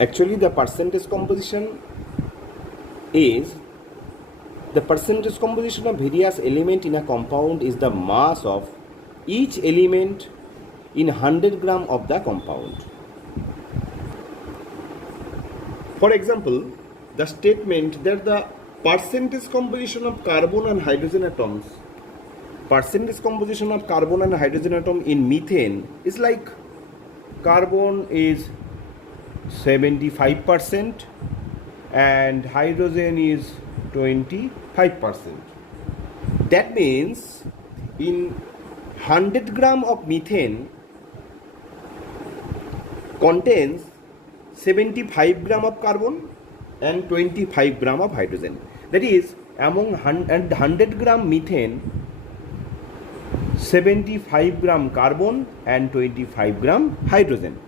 Actually, the percentage composition is the percentage composition of various element in a compound is the mass of each element in 100 gram of the compound. For example, the statement that the percentage composition of carbon and hydrogen atoms, percentage composition of carbon and hydrogen atom in methane is like carbon is 75% and hydrogen is 25%. That means in 100 gram of methane contains 75 gram of carbon and 25 gram of hydrogen. That is, among 100 gram methane, 75 gram carbon and 25 gram hydrogen.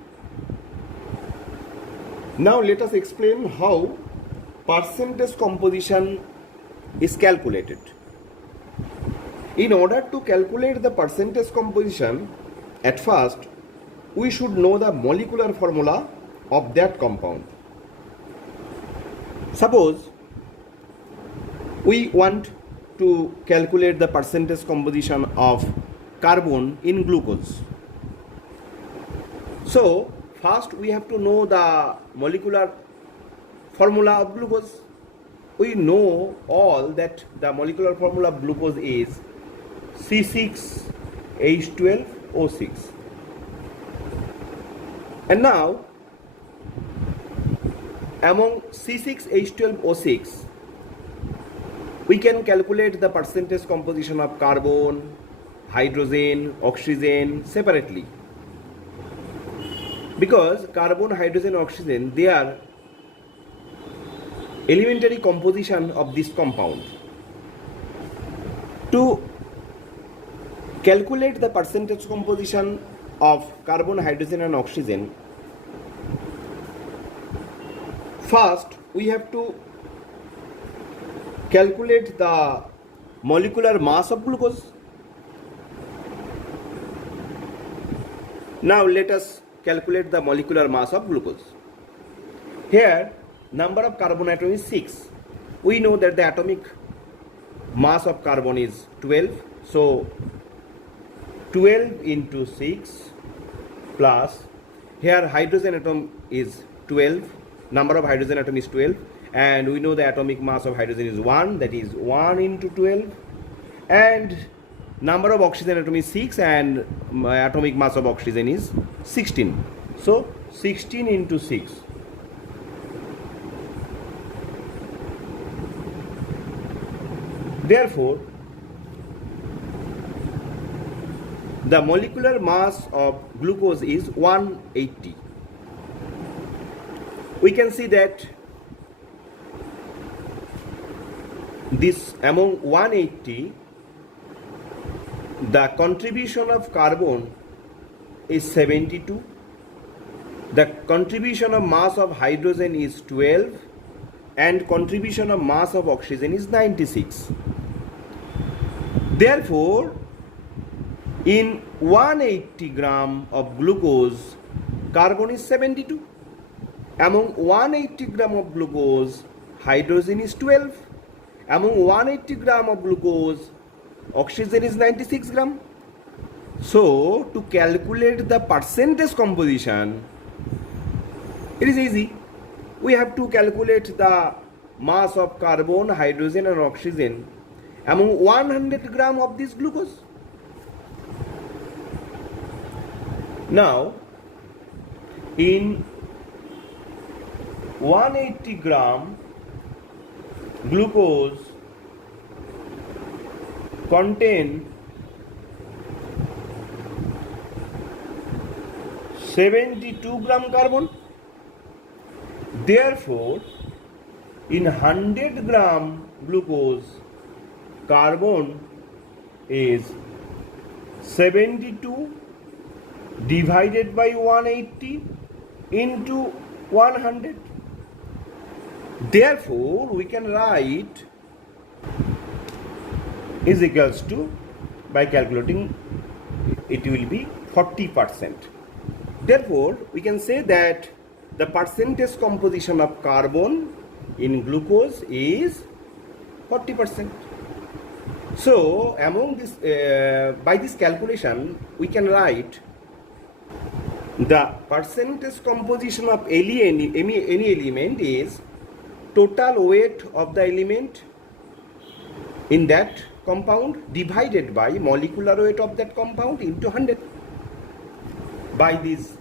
Now let us explain how percentage composition is calculated. In order to calculate the percentage composition, at first we should know the molecular formula of that compound. Suppose we want to calculate the percentage composition of carbon in glucose. So first we have to know the molecular formula of glucose. We know all that the molecular formula of glucose is C6H12O6. And now among C6H12O6 we can calculate the percentage composition of carbon, hydrogen, oxygen separately. Because carbon, hydrogen, oxygen, they are elementary composition of this compound. To calculate the percentage composition of carbon, hydrogen and oxygen, first we have to calculate the molecular mass of glucose. Now let us calculate the molecular mass of glucose. Here number of carbon atom is 6. We know that the atomic mass of carbon is 12. So 12 into 6 plus here hydrogen atom is 12. Number of hydrogen atom is 12 and we know the atomic mass of hydrogen is 1, that is 1 into 12, and number of oxygen atom is 6 and atomic mass of oxygen is 16. So 16 into 6. Therefore, the molecular mass of glucose is 180. We can see that this among 180, the contribution of carbon is 72, the contribution of mass of hydrogen is 12, and contribution of mass of oxygen is 96. Therefore, in 180 gram of glucose, carbon is 72. Among 180 gram of glucose, hydrogen is 12. Among 180 gram of glucose, oxygen is 96 gram. So, to calculate the percentage composition, it is easy. We have to calculate the mass of carbon, hydrogen and oxygen among 100 gram of this glucose. Now, in 180 gram glucose contain 72 gram carbon. Therefore, in 100 gram glucose, carbon is 72 divided by 180 into 100. Therefore, we can write is equals to, by calculating, it will be 40%. Therefore, we can say that the percentage composition of carbon in glucose is 40%. So among this, by this calculation, we can write the percentage composition of any element is total weight of the element in that compound divided by molecular weight of that compound into 100. By this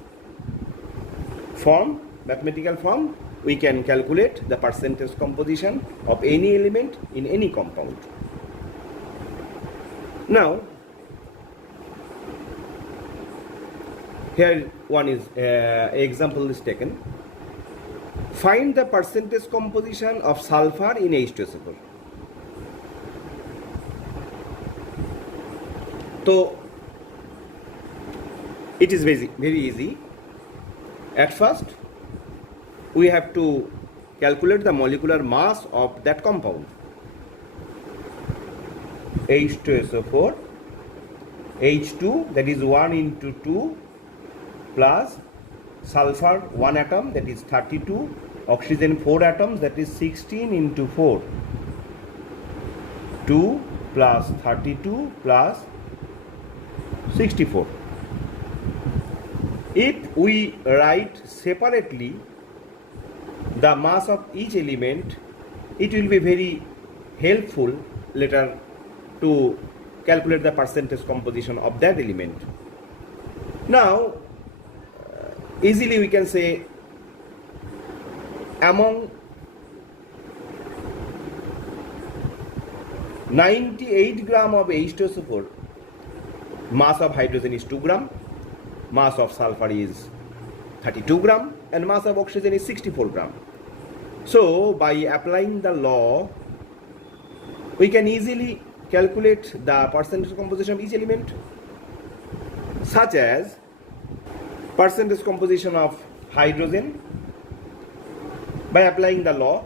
form, mathematical form, we can calculate the percentage composition of any element in any compound. Now, here one is example is taken. Find the percentage composition of sulfur in H2SO4. So it is very easy. At first, we have to calculate the molecular mass of that compound. H2SO4, H2, that is 1 into 2, plus sulfur 1 atom, that is 32, oxygen 4 atoms, that is 16 into 4, 2 plus 32 plus 64. If we write separately the mass of each element, it will be very helpful later to calculate the percentage composition of that element. Now, easily we can say among 98 gram of H2SO4, mass of hydrogen is 2 gram, mass of sulfur is 32 gram, and mass of oxygen is 64 gram. So by applying the law, we can easily calculate the percentage composition of each element, such as percentage composition of hydrogen by applying the law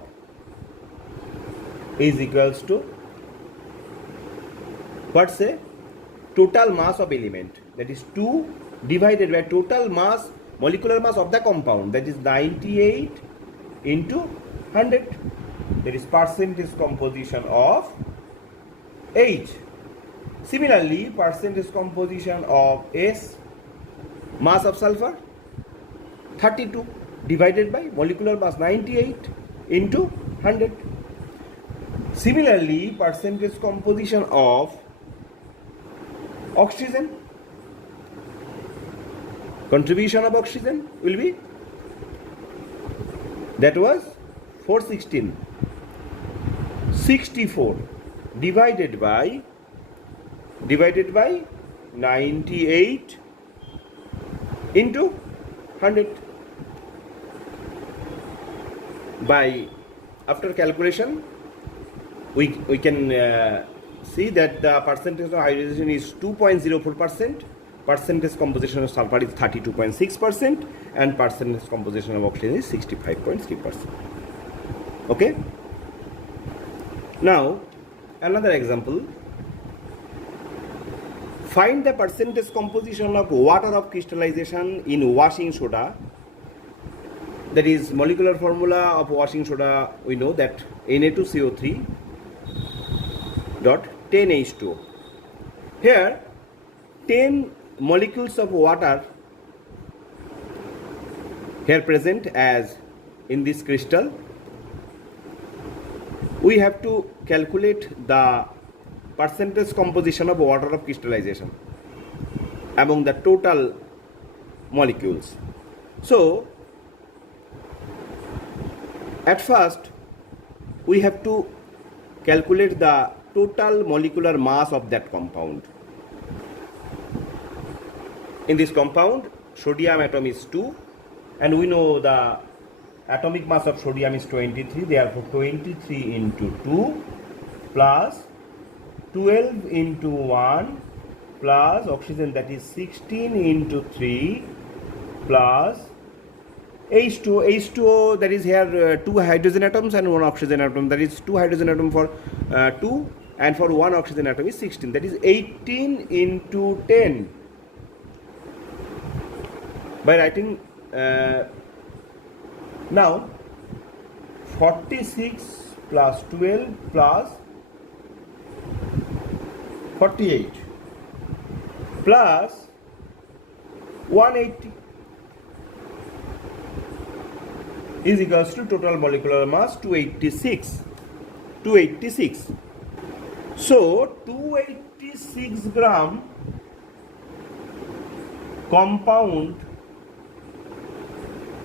is equals to what's a total mass of element, that is 2 divided by total mass, molecular mass of the compound, that is 98 into 100, that is percentage composition of H. Similarly, percentage composition of S, mass of sulfur 32 divided by molecular mass 98 into 100. Similarly, percentage composition of oxygen, contribution of oxygen will be, that was 416, 64 divided by 98 into 100. By after calculation, we can see that the percentage of hydrogen is 2.04%, percentage composition of sulfur is 32.6%, and percentage composition of oxygen is 65.3%. Okay. Now another example. Find the percentage composition of water of crystallization in washing soda. That is, molecular formula of washing soda, we know that Na2CO3 dot 10H2O. Here 10 molecules of water here present as in this crystal. We have to calculate the percentage composition of water of crystallization among the total molecules. So at first we have to calculate the total molecular mass of that compound. In this compound, sodium atom is 2, and we know the atomic mass of sodium is 23, therefore 23 into 2 plus 12 into 1 plus oxygen, that is 16 into 3 plus H2O. H2O, that is here 2 hydrogen atoms and 1 oxygen atom, that is 2 hydrogen atom for 2, and for 1 oxygen atom is 16, that is 18 into 10. By writing Now 46 plus 12 plus 48 plus 180 is equals to total molecular mass 286. So 286 gram compound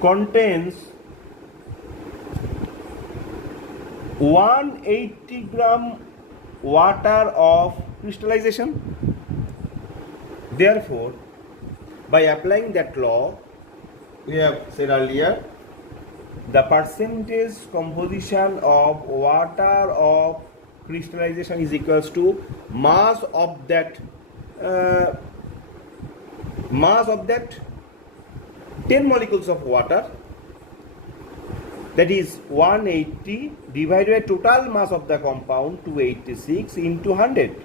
contains 180 gram water of crystallization. Therefore, by applying that law, we have said earlier, the percentage composition of water of crystallization is equals to mass of that 10 molecules of water, that is 180 divided by total mass of the compound 286 into 100.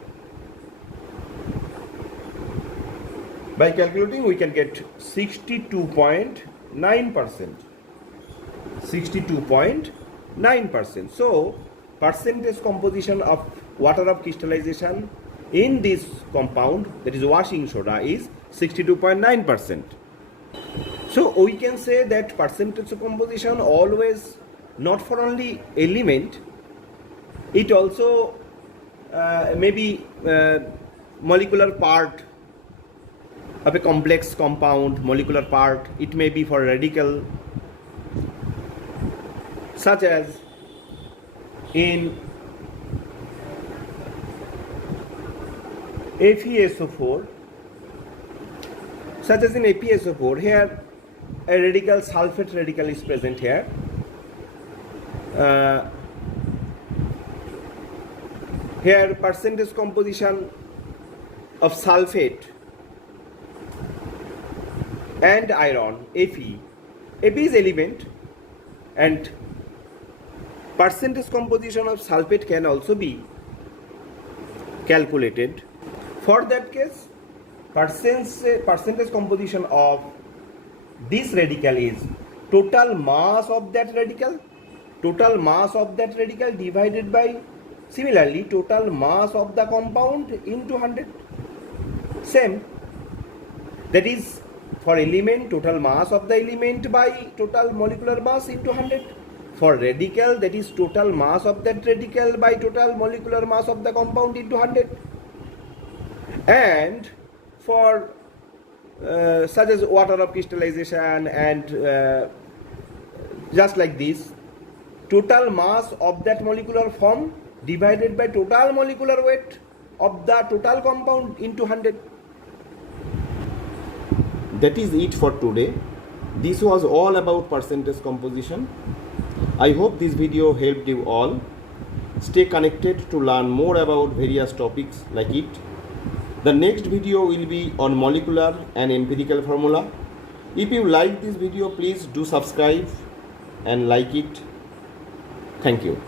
By calculating, we can get 62.9%. 62.9%. So percentage composition of water of crystallization in this compound, that is washing soda, is 62.9%. So we can say that percentage composition always not for only element, it also maybe molecular part of a complex compound, molecular part, it may be for radical, such as in FeSO4, here a radical, sulfate radical is present here. Here percentage composition of sulfate and iron, Fe is element, and percentage composition of sulfate can also be calculated. For that case, percentage composition of this radical is total mass of that radical divided by, similarly, total mass of the compound into 100. Same, that is for element, total mass of the element by total molecular mass into 100. For radical, that is total mass of that radical by total molecular mass of the compound into 100. And for such as water of crystallization and just like this, total mass of that molecular form divided by total molecular weight of the total compound into 100. That is it for today. This was all about percentage composition. I hope this video helped you all. Stay connected to learn more about various topics like it. The next video will be on molecular and empirical formula. If you like this video, please do subscribe and like it. Thank you.